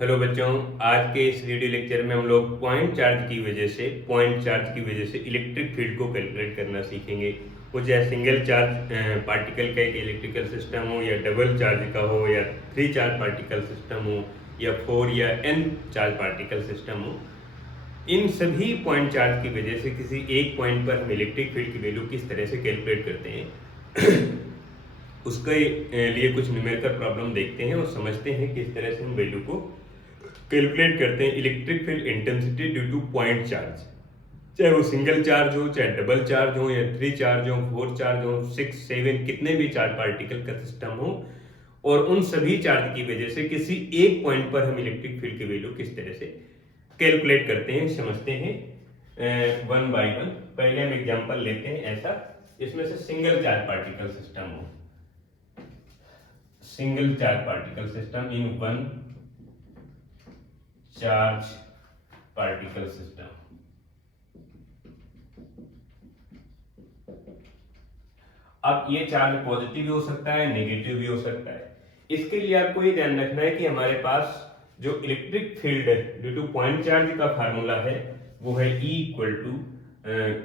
Hello बच्चों, आज के इस वीडियो लेक्चर में हम लोग पॉइंट चार्ज की वजह से इलेक्ट्रिक फील्ड को कैलकुलेट करना सीखेंगे। वो चाहे सिंगल चार्ज पार्टिकल का एक इलेक्ट्रिकल सिस्टम हो, या डबल चार्ज का हो, या थ्री चार्ज पार्टिकल सिस्टम हो, या फोर या एन चार्ज पार्टिकल सिस्टम हो। इन सभी पॉइंट चार्ज की वजह से किसी एक पॉइंट पर हम इलेक्ट्रिक फील्ड की वैल्यू किस तरह से कैलकुलेट करते हैं उसके लिए कुछ न्यूमेरिकल प्रॉब्लम देखते हैं और समझते हैं किस तरह से हम वैल्यू को कैलकुलेट करते हैं electric field intensity due to point charge. चाहे वो सिंगल चार्ज हो, चाहे डबल चार्ज हो, या थ्री चार्ज हो, फोर चार्ज हो, सिक्स सेवन, कितने भी चार्ज पार्टिकल का सिस्टम हो, और उन सभी चार्ज की वजह से किसी एक पॉइंट पर हम इलेक्ट्रिक फील्ड की वैल्यू किस तरह से कैलकुलेट करते हैं समझते हैं वन बाय वन। पहले हम एग्जांपल लेते हैं ऐसा, इसमें से सिंगल चार्ज पार्टिकल सिस्टम हो, single charge particle system in one charge particle system. अब ये चार्ज पॉजिटिव भी हो सकता है, नेगेटिव भी हो सकता है। इसके लिए आपको ये ध्यान रखना है कि हमारे पास जो electric field due to point charge का फार्मूला है वो है E equal to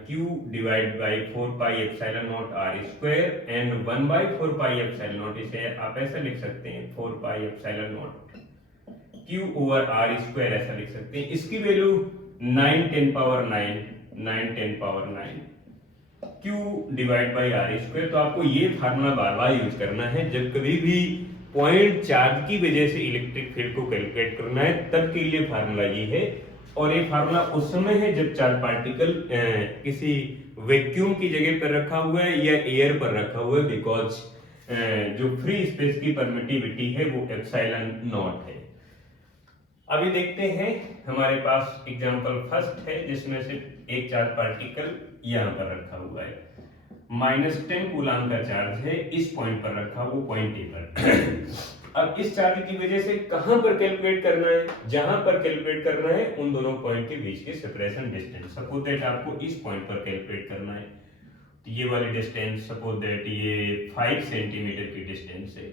Q divide by 4 pi epsilon naught R square and 1 by 4 pi epsilon naught. इसे आप ऐसा लिख सकते हैं 4 pi epsilon naught Q over R square, ऐसा लिख सकते हैं। इसकी value 9 10 power 9 Q divide by R square. तो आपको ये फार्मूला बार बार यूज करना है जब कभी भी पॉइंट चार्ज की वजह से इलेक्ट्रिक फील्ड को कैलकुलेट करना है, तब के लिए फार्मूला ये है। और ये फार्मूला उस समय है जब चार्ज पार्टिकल किसी वैक्यूम की जगह पर रखा हुआ है या एयर पर रखा हुआ है, बिकॉज जो फ्री स्पेस की परमिटिविटी है वो एप्सिलॉन नॉट है। अभी देखते हैं, हमारे पास एग्जांपल फर्स्ट है जिसमें से एक चार्ज पार्टिकल यहां पर रखा हुआ है, -10 कूलाम का चार्ज है, इस पॉइंट पर रखा, वो पॉइंट ए पर। अब इस चार्ज की वजह से कहां पर कैलकुलेट करना है, जहां पर कैलकुलेट करना है उन दोनों पॉइंट के बीच के सेपरेशन डिस्टेंस। सपोज दैट आपको इस पॉइंट पर कैलकुलेट करना है, तो ये वाली डिस्टेंस सपोज दैट ये 5 सेंटीमीटर की डिस्टेंस है।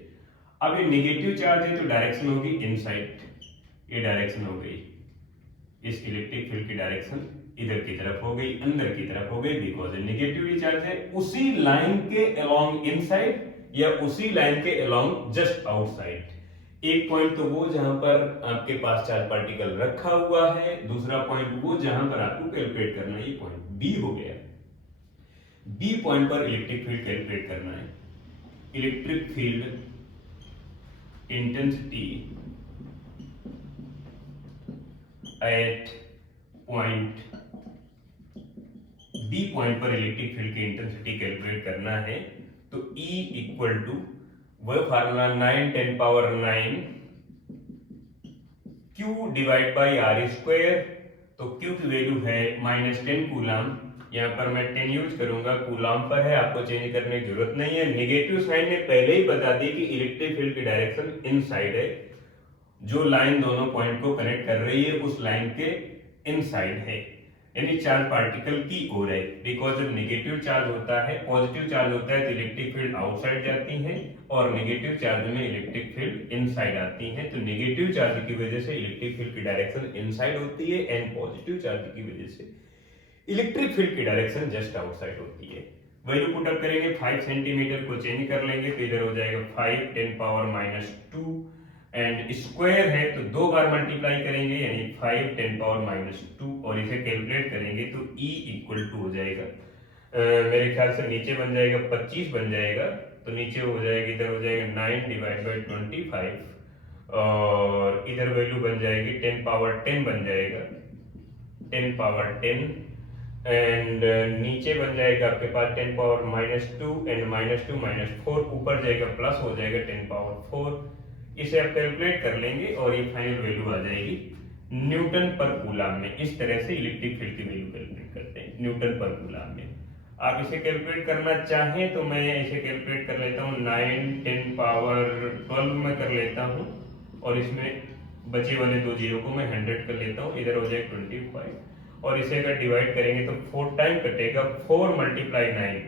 अब ये नेगेटिव चार्ज है तो डायरेक्शन होगी इनसाइड, ये डायरेक्शन हो गई, इस इलेक्ट्रिक फील्ड की डायरेक्शन इधर की तरफ हो गई, अंदर की तरफ हो गई, बिकॉज नेगेटिव चार्ज है। उसी लाइन के अलोंग इनसाइड या उसी लाइन के अलोंग जस्ट आउटसाइड। एक पॉइंट तो वो जहां पर आपके पास चार्ज पार्टिकल रखा हुआ है, दूसरा पॉइंट वो जहां पर आपको कैलकुलेट करना है, ये पॉइंट बी हो गया। बी पॉइंट पर इलेक्ट्रिक फील्ड कैलकुलेट करना है। Electric field intensity at point B point पर इलेक्ट्रिक फील्ड की इंटेंसिटी कैलकुलेट करना है, तो E इक्वल टू वह formula 9 10 power 9 Q divide by R square. तो Q की वैल्यू है -10 कूलाम, यहाँ पर मैं 10 यूज करूंगा, कूलाम पर है, आपको चेंज करने की जरूरत नहीं है। नेगेटिव साइन ने पहले ही बता दी कि इलेक्ट्रिक फील्ड की डायरेक्शन इनसाइड है, जो लाइन दोनों पॉइंट को कनेक्ट कर रही है उस लाइन के इनसाइड है, यानी चार्ज पार्टिकल की ओर है। बिकॉज जब नेगेटिव चार्ज होता है, पॉजिटिव चार्ज होता है तो इलेक्ट्रिक फील्ड आउटसाइड जाती है, और नेगेटिव चार्ज में इलेक्ट्रिक फील्ड इनसाइड आती है। तो नेगेटिव चार्ज की वजह से इलेक्ट्रिक फील्ड की डायरेक्शन इनसाइड होती है, एंड पॉजिटिव चार्ज की वजह से इलेक्ट्रिक फील्ड की डायरेक्शन जस्ट आउटसाइड होती है। वैल्यू पुट अप करेंगे, 5 सेंटीमीटर को चेंज कर लेंगे तो इधर हो जाएगा 5 10 पावर -2, एंड स्क्वायर है तो दो बार मल्टीप्लाई करेंगे, यानी 5 10 पावर -2, और इसे कैलकुलेट करेंगे तो E इक्वल टू हो जाएगा मेरे ख्याल से नीचे बन जाएगा 25 बन जाएगा, तो नीचे हो जाएगा, इधर हो जाएगा 9 डिवाइड बाई 25, और इधर वैल्यू बन जाएगी 10 पावर 10 बन जाएगा, 10 पावर 10, एंड नीचे बन जाएगा आपके पास 10 पावर -2 एंड -2 -4, ऊपर जाएगा प्लस हो जाएगा 10 पावर 4। इसे आप कैलकुलेट कर लेंगे और ये फाइनल वैल्यू आ जाएगी न्यूटन पर कूलाम में। इस तरह से इलेक्ट्रिक फील्ड की वैल्यू कैलकुलेट करते हैं न्यूटन पर कूलाम में। आप इसे कैलकुलेट करना चाहें तो मैं इसे कैलकुलेट कर लेता हूँ, 9 10 पावर 12 में कर लेता हूँ, और इसमें बचे वाले दो जीरो को मैं 100 कर लेता हूँ, इधर हो जाए 25, और इसे अगर डिवाइड करेंगे तो 4 टाइम कटेगा, 4 मल्टीप्लाई 9,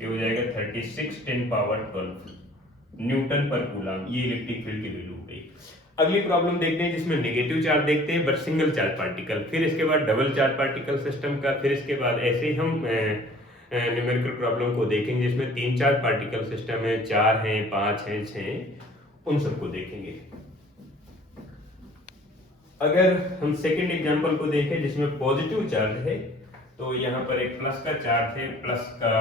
ये हो जाएगा 36 10 पावर 12 न्यूटन पर कूलाम। ये इलेक्ट्रिक फील्ड की वैल्यू हो गई। अगली प्रॉब्लम देखते हैं जिसमें नेगेटिव चार्ज देखते हैं बट सिंगल चार्ज पार्टिकल, फिर इसके बाद डबल चार्ज पार्टिकल सिस्टम का, फिर इसके बाद ऐसे ही हम न्यूमेरिकल प्रॉब्लम को देखेंगे जिसमें 3 चार्ज पार्टिकल सिस्टम है, 4 हैं, 5 हैं, 6 हैं, उन सबको देखेंगे। अगर हम सेकंड एग्जांपल को देखें जिसमें पॉजिटिव चार्ज है, तो यहाँ पर एक प्लस का चार्ज है, प्लस का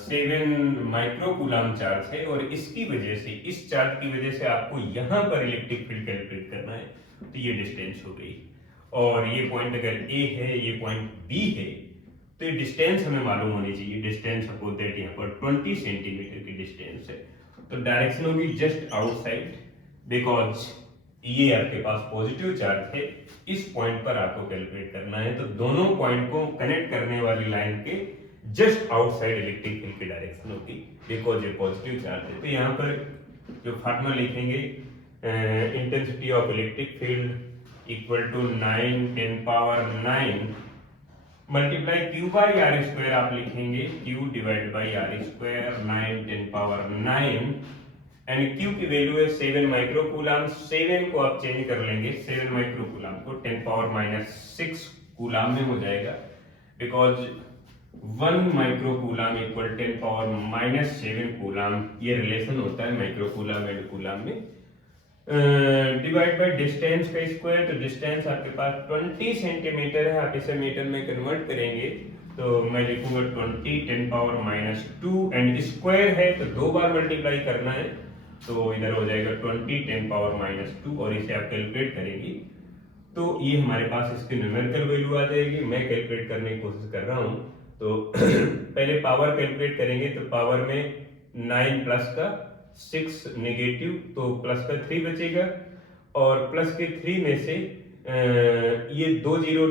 7 माइक्रोकूलम चार्ज है, और इसकी वजह से, इस चार्ज की वजह से आपको यहाँ पर इलेक्ट्रिक फील्ड कैलकुलेट करना है। तो ये डिस्टेंस हो गई, और ये पॉइंट अगर ए है, ये पॉइंट बी है, तो ये डिस्टेंस हमें मालूम होनी चाहिए। डिस्टेंस सपोज दैट यहाँ पर 20 सेंटीमीटर की डिस्टेंस है, तो डायरेक्शन होगी जस्ट आउटसाइड, बिकॉज ये आपके पास पॉजिटिव चार्ज है। इस पॉइंट पर आपको कैलकुलेट करना है, तो दोनों पॉइंट को कनेक्ट करने वाली लाइन के जस्ट आउटसाइड इलेक्ट्रिक फील्ड की डायरेक्शन होगी, बिकॉज ये पॉजिटिव चार्ज है। तो यहाँ पर जो फार्मूला लिखेंगे, intensity of electric field equal to 9 × 10⁻⁹ multiply Q by R square आप लिखेंगे, Q divide by R square 9 × 10⁻⁹, and Q की वैल्यू है 7 माइक्रोकूलम। 7 को आप चेंज कर लेंगे, 7 माइक्रोकूलम को 10⁻⁻6 कूलम में हो जाएगा, बिकॉज 1 माइक्रोकूलम इक्वल 10⁻⁻7 कूलम, ये रिलेशन होता है माइक्रोकूलम एंड कूलम में। डिवाइड बाय डिस्टेंस का स्क्वायर, तो डिस्टेंस आपके पास 20 सेंटीमीटर है, आप इसे मीटर में कन्वर्ट करेंगे तो मैं लिखूंगा 20 10⁻², एंड स्क्वायर है तो 2 बार मल्टीप्लाई करना है, तो इधर हो जाएगा 20 10⁻², और इसे आप कैलकुलेट करेंगे तो ये हमारे पास इसकी न्यूमेरिकल वैल्यू आ जाएगी। मैं कैलकुलेट करने की कोशिश कर रहा हूँ, तो पहले पावर कैलकुलेट करेंगे, तो पावर में 9 प्लस का 6 नेगेटिव, तो प्लस का 3 बचेगा, और प्लस के 3 में से ये 2 जीरो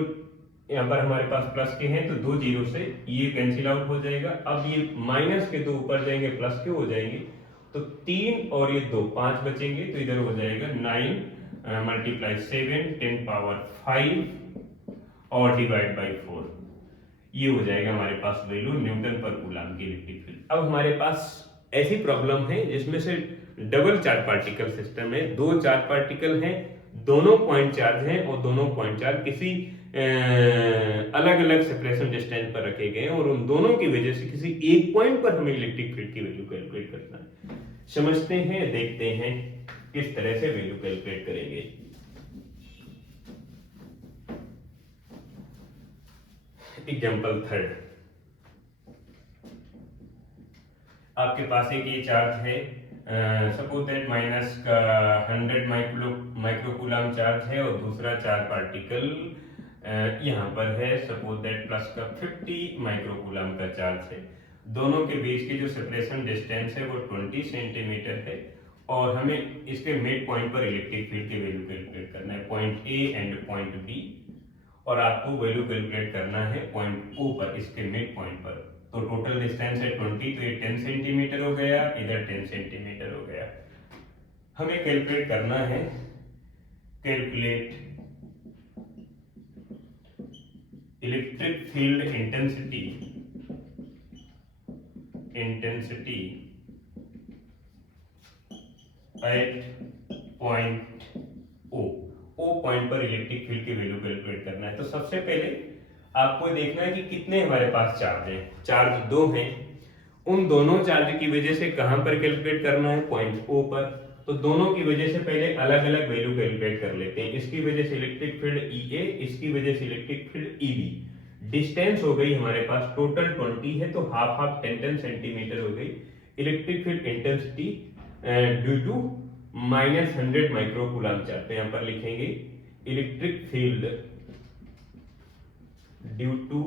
यहाँ पर हमारे पास प्लस के हैं, तो 2 जीरो से ये कैंसिल आउट हो जाएगा। अब ये माइनस के 2 ऊपर जाएंगे, प्लस के हो जाएंगे, तो 3 और ये 2 5 बचेंगे, तो इधर हो जाएगा 9 मल्टीप्लाई 7 10⁵ और डिवाइड बाई 4, ये हो जाएगा हमारे पास वैल्यू न्यूटन पर कूलम की इलेक्ट्रिक फील्ड। अब हमारे पास ऐसी प्रॉब्लम है जिसमें से डबल चार्ज पार्टिकल सिस्टम है, 2 चार्ज पार्टिकल हैं, दोनों पॉइंट चार्ज हैं, और दोनों पॉइंट चार्ज किसी अलग अलग सेपरेशन डिस्टेंस पर रखे गए हैं, और उन दोनों की वजह से किसी एक पॉइंट पर हमें इलेक्ट्रिक फील्ड की वैल्यू कैलकुलेट करना है। समझते हैं, देखते हैं किस तरह से वैल्यू कैलकुलेट करेंगे। एग्जांपल 3, आपके पास एक ये चार्ज है, सपोज दैट माइनस का 100 माइक्रोकूलम चार्ज है, और दूसरा चार्ज पार्टिकल यहाँ पर है, सपोज दैट प्लस का 50 माइक्रोकूलम का चार्ज है। दोनों के बीच की जो सेपरेशन डिस्टेंस है वो 20 सेंटीमीटर है, और हमें इसके मिड पॉइंट पर इलेक्ट्रिक फील्ड की वैल्यू कैलकुलेट करना है, point A and point B, और आपको वैल्यू कैलकुलेट करना है पॉइंट ओ पर, इसके मिड पॉइंट पर। तो टोटल डिस्टेंस है 20, तो ये 10 सेंटीमीटर हो गया, इधर 10 सेंटीमीटर हो गया। हमें कैलकुलेट करना है, calculate electric field intensity at point O point पर इलेक्ट्रिक फील्ड की वैल्यू कैलकुलेट करना है। तो सबसे पहले आपको देखना है कि कितने हमारे पास चार्ज हैं। चार्ज 2 हैं, उन दोनों चार्ज की वजह से कहां पर कैलकुलेट करना है, पॉइंट ओ पर। तो दोनों की वजह से पहले अलग अलग वैल्यू कैलकुलेट कर लेते हैं। इसकी वजह से इलेक्ट्रिक फील्ड ई ए, इसकी वजह से electric field E B. Distance हो गई हमारे पास टोटल 20 है, तो हाफ हाफ 10 सेंटीमीटर हो गई। Electric field intensity due to -100 microcoulomb charge, तो यहां पर लिखेंगे electric field due to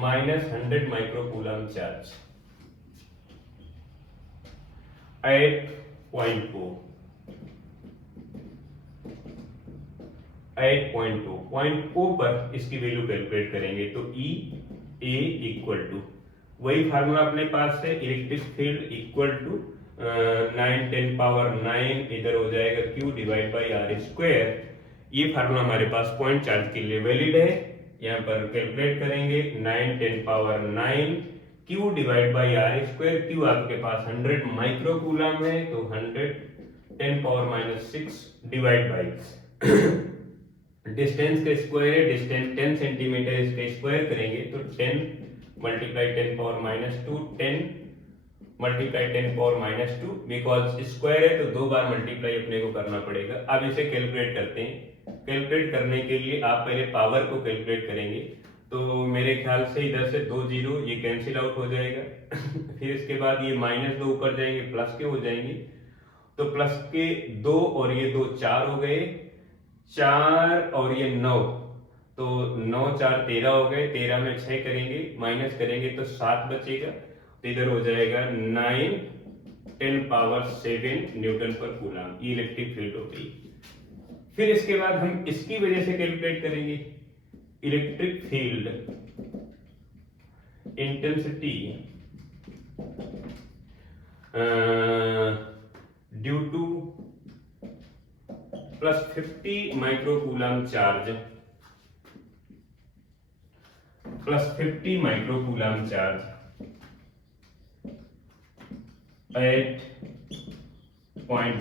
-100 microcoulomb charge at point O. Point O पर इसकी वैल्यू कैलकुलेट करेंगे, तो ई ए इक्वल टू वही फार्मूला अपने पास है, इलेक्ट्रिक फील्ड इक्वल टू 9 10⁻⁹, इधर हो जाएगा Q divide by R square. ये फार्मूला हमारे पास पॉइंट चार्ज के लिए वैलिड है। यहाँ पर कैलकुलेट करेंगे 9 10⁻⁹, Q divide by R square. Q आपके पास 100 माइक्रोकूलम है, तो 100 10 power minus 6 divide by distance का स्क्वायर है, डिस्टेंस 10 सेंटीमीटर, इसका स्क्वायर करेंगे तो 10 multiply 10 power minus 2, 10 multiply 10 power minus 2, because square है तो 2 बार मल्टीप्लाई अपने को करना पड़ेगा। अब इसे कैलकुलेट करते हैं। कैलकुलेट करने के लिए आप पहले पावर को कैलकुलेट करेंगे, तो मेरे ख्याल से इधर से 2 जीरो ये कैंसिल आउट हो जाएगा फिर इसके बाद ये माइनस 2 ऊपर जाएंगे, प्लस के हो जाएंगे, तो प्लस के 2 और ये 2 4 हो गए, 4 और ये 9, तो 9 4 13 हो गए, 13 में 6 करेंगे, माइनस करेंगे तो 7 बचेगा, तो इधर हो जाएगा 9 10 पावर 7 न्यूटन पर कूलम, ये इलेक्ट्रिक फील्ड हो गई। फिर इसके बाद हम इसकी वजह से कैलकुलेट करेंगे electric field intensity due to plus 50 microcoulomb charge, plus 50 microcoulomb charge at point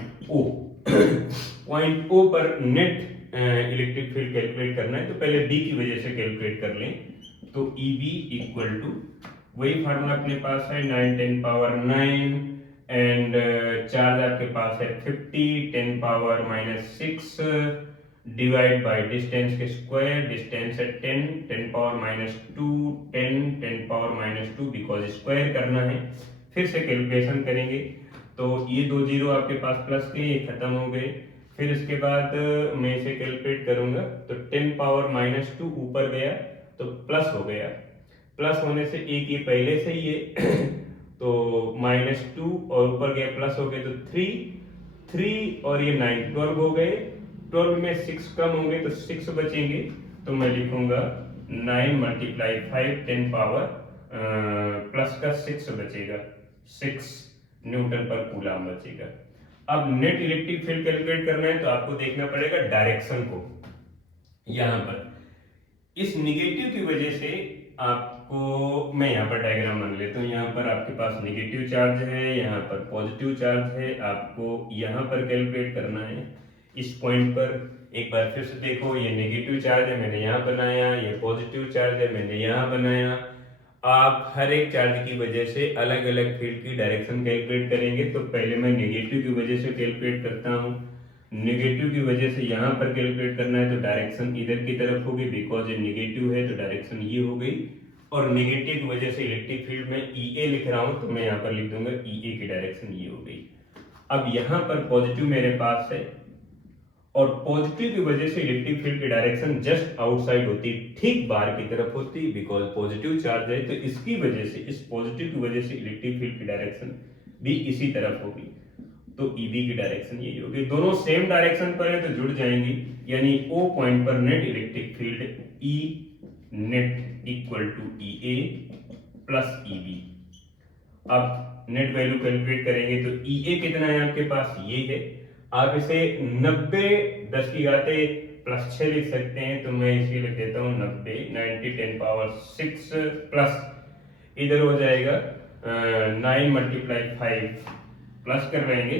O पर नेट इलेक्ट्रिक फील्ड कैलकुलेट करना है, तो पहले बी की वजह से कैलकुलेट कर लें, तो ई बी इक्वल टू वही फार्मूला अपने पास है 9 10 पावर 9 एंड चार्ज आपके पास है 50 10 power minus 6 divide by distance के स्क्वायर, डिस्टेंस है 10 10 power minus 2 10 10 power minus 2 because square करना है। फिर से कैलकुलेशन करेंगे तो ये 2 जीरो आपके पास प्लस के ये खत्म हो गए। फिर इसके बाद मैं इसे कैलकुलेट करूंगा तो 10 पावर माइनस 2 ऊपर गया तो प्लस हो गया, प्लस होने से एक ये पहले से ही है तो माइनस 2 और ऊपर गया प्लस हो गए तो 3 और ये 9 12 हो गए, 12 में 6 कम होंगे तो 6 बचेंगे, तो मैं लिखूंगा 9 मल्टीप्लाई 5 10 पावर प्लस का 6 बचेगा, 6 न्यूटन पर कूलम बचेगा। अब नेट इलेक्ट्रिक फील्ड कैलकुलेट करना है तो आपको देखना पड़ेगा डायरेक्शन को। यहां पर इस निगेटिव की वजह से आपको, मैं यहाँ पर डायग्राम मान लेता हूँ, यहाँ पर आपके पास निगेटिव चार्ज है, यहाँ पर पॉजिटिव चार्ज है, आपको यहाँ पर कैलकुलेट करना है इस पॉइंट पर। एक बार फिर से देखो, ये नेगेटिव चार्ज है मैंने यहाँ बनाया, ये पॉजिटिव चार्ज है मैंने यहाँ बनाया। आप हर एक चार्ज की वजह से अलग अलग फील्ड की डायरेक्शन कैलकुलेट करेंगे, तो पहले मैं नेगेटिव की वजह से कैलकुलेट करता हूँ। नेगेटिव की वजह से यहाँ पर कैलकुलेट करना है तो डायरेक्शन इधर की तरफ होगी, बिकॉज ये नेगेटिव है तो डायरेक्शन ये हो गई, और नेगेटिव की वजह से इलेक्ट्रिक फील्ड में ई ए लिख रहा हूँ तो मैं यहाँ पर लिख दूंगा ई ए की डायरेक्शन ये हो गई। अब यहाँ पर पॉजिटिव मेरे पास है और पॉजिटिव की वजह से इलेक्ट्रिक फील्ड की डायरेक्शन जस्ट आउटसाइड होती, ठीक बाहर की तरफ होती, बिकॉज पॉजिटिव चार्ज है तो इसकी वजह से, इस पॉजिटिव की वजह से इलेक्ट्रिक फील्ड की डायरेक्शन भी इसी तरफ होगी, तो ईबी की डायरेक्शन यही होगी। दोनों सेम डायरेक्शन पर है तो जुड़ जाएंगी, यानी ओ पॉइंट पर net electric field E net equal to E A plus E B. अब नेट वैल्यू कैलकुलेट करेंगे तो ई ए कितना है आपके पास, ये है। आप इसे 90 10 की घाते प्लस 6 लिख सकते हैं, तो मैं इसे लिख देता हूँ 90 90 10 पावर 6 प्लस इधर हो जाएगा 9 मल्टीप्लाई 5 प्लस कर लेंगे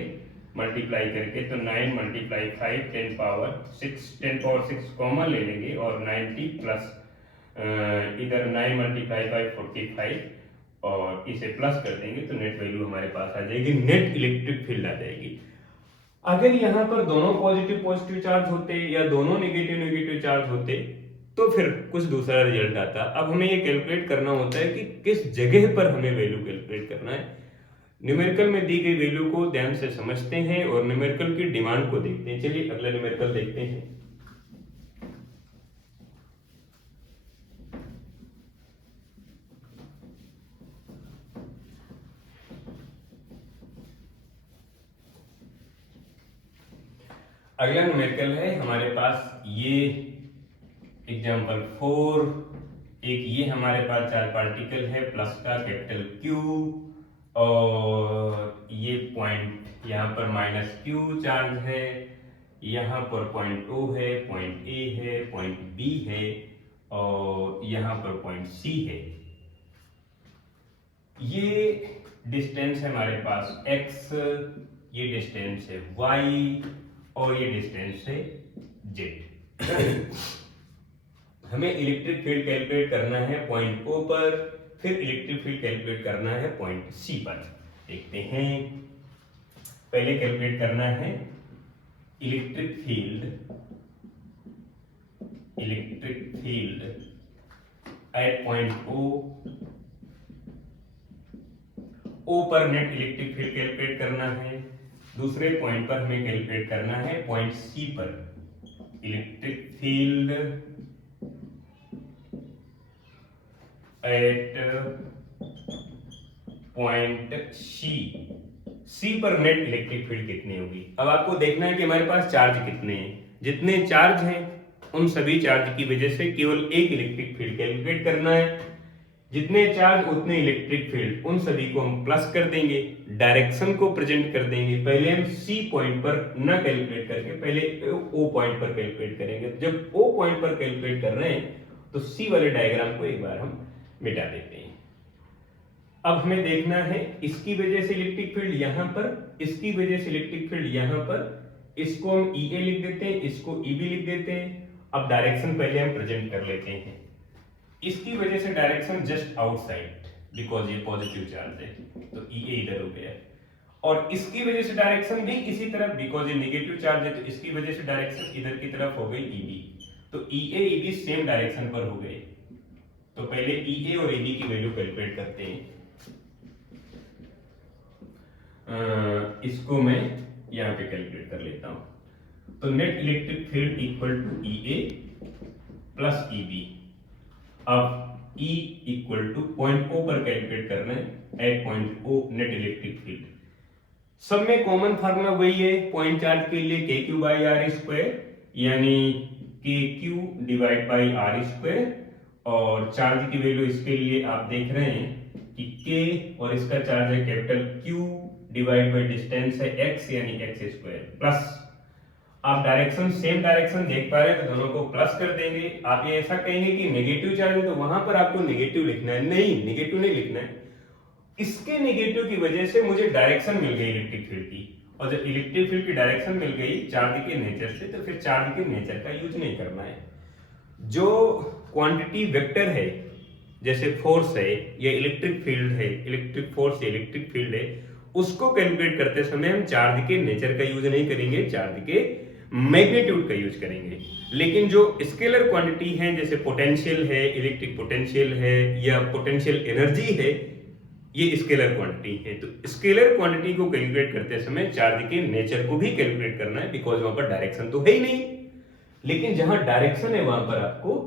मल्टीप्लाई करके, तो 9 मल्टीप्लाई 5 10 पावर 6 कॉमन ले लेंगे और 90 प्लस इधर 9 मल्टीप्लाई 5 45 और इसे प्लस कर देंगे तो नेट वैल्यू हमारे पास आ जाएगी, नेट इलेक्ट्रिक फील्ड आ जाएगी। अगर यहाँ पर दोनों पॉजिटिव चार्ज होते या दोनों नेगेटिव चार्ज होते तो फिर कुछ दूसरा रिजल्ट आता। अब हमें ये कैलकुलेट करना होता है कि किस जगह पर हमें वैल्यू कैलकुलेट करना है। न्यूमेरिकल में दी गई वैल्यू को ध्यान से समझते हैं और न्यूमेरिकल की डिमांड को देखते हैं। चलिए अगला न्यूमेरिकल देखते हैं। अगला न्यूमेरिकल है हमारे पास ये एग्जाम्पल 4, एक ये हमारे पास चार पार्टिकल है प्लस का कैपिटल Q और ये पॉइंट यहाँ पर माइनस Q चार्ज है, यहाँ पर पॉइंट O है, पॉइंट A है, पॉइंट B है और यहाँ पर पॉइंट C है। ये डिस्टेंस है हमारे पास x ये डिस्टेंस है y और ये डिस्टेंस है z। हमें इलेक्ट्रिक फील्ड कैलकुलेट करना है पॉइंट O पर, फिर इलेक्ट्रिक फील्ड कैलकुलेट करना है पॉइंट C पर। देखते हैं, पहले कैलकुलेट करना है electric field at point O पर नेट इलेक्ट्रिक फील्ड कैलकुलेट करना है। दूसरे पॉइंट पर हमें कैलकुलेट करना है पॉइंट C पर electric field at point C पर नेट इलेक्ट्रिक फील्ड कितनी होगी। अब आपको देखना है कि हमारे पास चार्ज कितने हैं, जितने चार्ज हैं उन सभी चार्ज की वजह से केवल एक इलेक्ट्रिक फील्ड कैलकुलेट करना है। जितने चार्ज उतने इलेक्ट्रिक फील्ड, उन सभी को हम प्लस कर देंगे, डायरेक्शन को प्रेजेंट कर देंगे। पहले हम C पॉइंट पर न कैलकुलेट करके पहले O पॉइंट पर कैलकुलेट करेंगे। जब O पॉइंट पर कैलकुलेट कर रहे हैं तो C वाले डायग्राम को एक बार हम मिटा देते हैं। अब हमें देखना है इसकी वजह से इलेक्ट्रिक फील्ड यहां पर, इसकी वजह से इलेक्ट्रिक फील्ड यहां पर, इसको हम EA लिख देते हैं, इसको EB लिख देते हैं। अब डायरेक्शन पहले हम प्रेजेंट कर लेते हैं। इसकी वजह से डायरेक्शन जस्ट आउटसाइड, बिकॉज ये पॉजिटिव चार्ज है तो EA इधर हो गया, और इसकी वजह से डायरेक्शन भी इसी तरफ, बिकॉज ये नेगेटिव चार्ज है तो इसकी वजह से डायरेक्शन इधर की तरफ हो गई EB, तो EA EB सेम डायरेक्शन पर हो गए। तो पहले EA और EB की वैल्यू कैलकुलेट करते हैं। इसको मैं यहां पे कैलकुलेट कर लेता हूं। तो net electric field equal to EA plus EB। अब E equal to point O पर कैलकुलेट करना है at point O net electric field. सब में कॉमन फार्मूला वही है पॉइंट चार्ज के लिए, KQ बाई R स्क्वायर, यानी KQ divide by R square, और चार्ज की वैल्यू इसके लिए आप देख रहे हैं कि K और इसका चार्ज है capital Q divide by distance है x, यानी x स्क्वायर, प्लस आप डायरेक्शन सेम डायरेक्शन देख पा रहे हैं तो दोनों को प्लस कर देंगे। आप ये ऐसा कहेंगे कि नेगेटिव चार्ज है तो वहां पर आपको नेगेटिव लिखना है, नहीं नेगेटिव नहीं लिखना है। इसके नेगेटिव की वजह से मुझे डायरेक्शन मिल गई इलेक्ट्रिक फील्ड की, और जब इलेक्ट्रिक फील्ड की डायरेक्शन मिल गई चार्ज के नेचर से, तो फिर चार्ज के नेचर का यूज नहीं करना है। जो क्वांटिटी वेक्टर है, जैसे फोर्स है या इलेक्ट्रिक फील्ड है, इलेक्ट्रिक फोर्स या इलेक्ट्रिक फील्ड है, उसको कैलकुलेट करते समय हम चार्ज के नेचर का यूज नहीं करेंगे, चार्ज के मैग्नीट्यूड का यूज करेंगे। लेकिन जो स्केलर क्वांटिटी है, जैसे पोटेंशियल है, इलेक्ट्रिक पोटेंशियल है या पोटेंशियल एनर्जी है, ये स्केलर क्वांटिटी है। तो स्केलर क्वांटिटी को कैलकुलेट करते समय चार्ज के नेचर को भी कैलकुलेट करना है, बिकॉज वहां पर डायरेक्शन तो है ही नहीं। लेकिन जहां डायरेक्शन है वहां पर आपको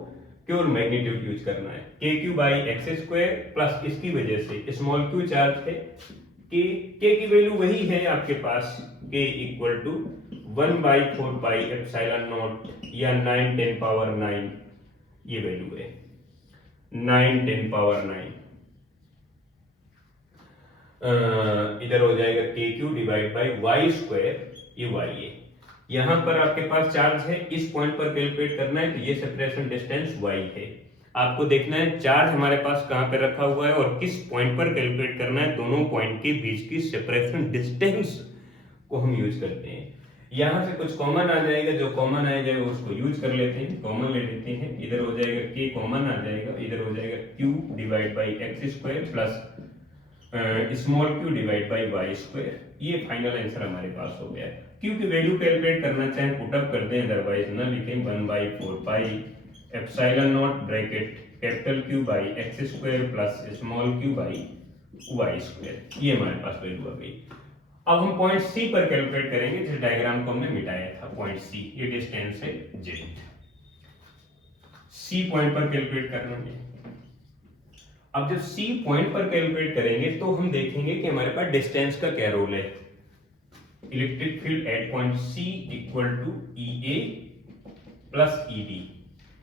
केवल मैग्नीट्यूड यूज करना है। KQ by x square plus इसकी वजह से स्मॉल q चार्ज है, K की वैल्यू वही है आपके पास, K equal to 1/4 pi epsilon naught या 9 10 पावर 9, ये वैल्यू है 9 10 पावर 9। इधर हो जाएगा KQ divide by y square, ये y है। यहां पर आपके पास चार्ज है, इस पॉइंट पर कैलकुलेट करना है, तो ये सेपरेशन डिस्टेंस y है। आपको देखना है चार्ज हमारे पास कहां पे रखा हुआ है और किस पॉइंट पर कैलकुलेट करना है, दोनों पॉइंट के बीच की सेपरेशन डिस्टेंस को हम यूज करते हैं। यहां से कुछ कॉमन आ जाएगा, जो कॉमन आ जाएगा उसको यूज कर लेते हैं, कॉमन ले लेते हैं। इधर हो जाएगा K कॉमन आ जाएगा, इधर हो जाएगा Q divide by x square plus small q divide by y square. ये फाइनल आंसर हमारे पास हो गया। q की वैल्यू कैलकुलेट करना चाहे पुटअप कर दें, अदरवाइज ना लिखें 1/4 pi epsilon naught bracket capital Q by x square plus small q by y square. ये हमारे पास वैल्यू आ गई। अब हम पॉइंट C पर कैलकुलेट करेंगे, जिस डायग्राम को हमने मिटाया था। पॉइंट C, ये डिस्टेंस है z। C पॉइंट पर कैलकुलेट करना है। अब जब C पॉइंट पर कैलकुलेट करेंगे तो हम देखेंगे कि हमारे पास डिस्टेंस का क्या रोल है। Electric field at point C equal to EA plus EB,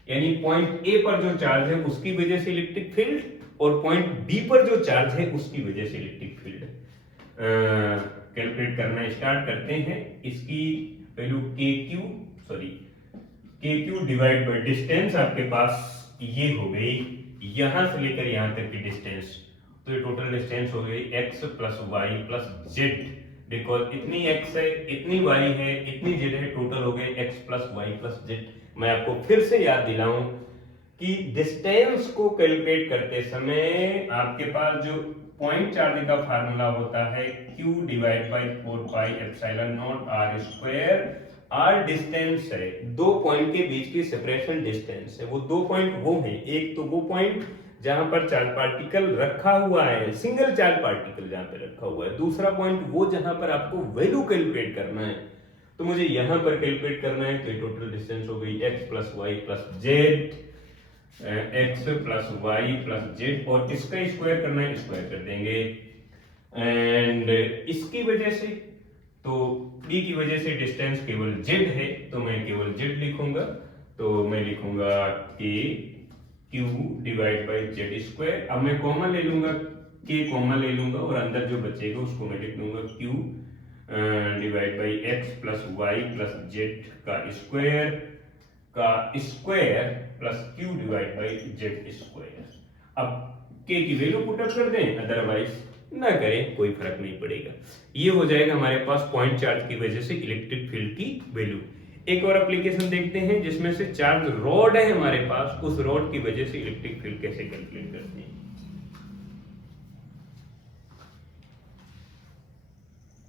यानी पॉइंट A पर जो चार्ज है उसकी वजह से इलेक्ट्रिक फील्ड, और पॉइंट B पर जो चार्ज है उसकी वजह से इलेक्ट्रिक फील्ड। कैलकुलेट करना स्टार्ट करते हैं। इसकी value KQ divide by distance आपके पास ये हो गई, यहां से लेकर यहां तक की डिस्टेंस, तो ये टोटल डिस्टेंस हो गई x plus Y plus z because इतनी x है, इतनी y है, इतनी z है, टोटल हो गए x plus Y plus z. मैं आपको फिर से याद दिलाऊं कि डिस्टेंस को कैलकुलेट करते समय आपके पास जो पॉइंट चार्ज का फार्मूला होता है q divide by 4 pi epsilon naught r square. r distance है, दो पॉइंट के बीच की सेपरेशन डिस्टेंस है। वो दो पॉइंट वो है, एक तो वो पॉइंट जहां पर चार्ज पार्टिकल रखा हुआ है, सिंगल चार्ज पार्टिकल जहां पे रखा हुआ है, दूसरा पॉइंट वो जहां पर आपको वैल्यू कैलकुलेट करना है। तो मुझे यहां पर कैलकुलेट करना है, तो टोटल डिस्टेंस हो गई x plus Y plus z, x plus Y plus z, और इसका स्क्वायर करना है, स्क्वायर कर देंगे। एंड इसकी वजह से, तो d की वजह से डिस्टेंस केवल z है, तो मैं केवल z लिखूंगा। तो मैं लिखूंगा कि q divide by Z square. अब मैं कॉमन ले लूंगा, k कॉमन ले लूंगा, और अंदर जो बचेगा उसको मैं लिख लूंगा q divide by X plus Y plus Z का square plus q divide by Z square. अब k की वैल्यू पुट अप कर दें, अदरवाइज ना करें, कोई फर्क नहीं पड़ेगा। ये हो जाएगा हमारे पास पॉइंट चार्ज की वजह से इलेक्ट्रिक फील्ड की वैल्यू। एक और एप्लीकेशन देखते हैं जिसमें से चार्ज रॉड है हमारे पास, उस रॉड की वजह से इलेक्ट्रिक फील्ड कैसे कैलकुलेट करते हैं।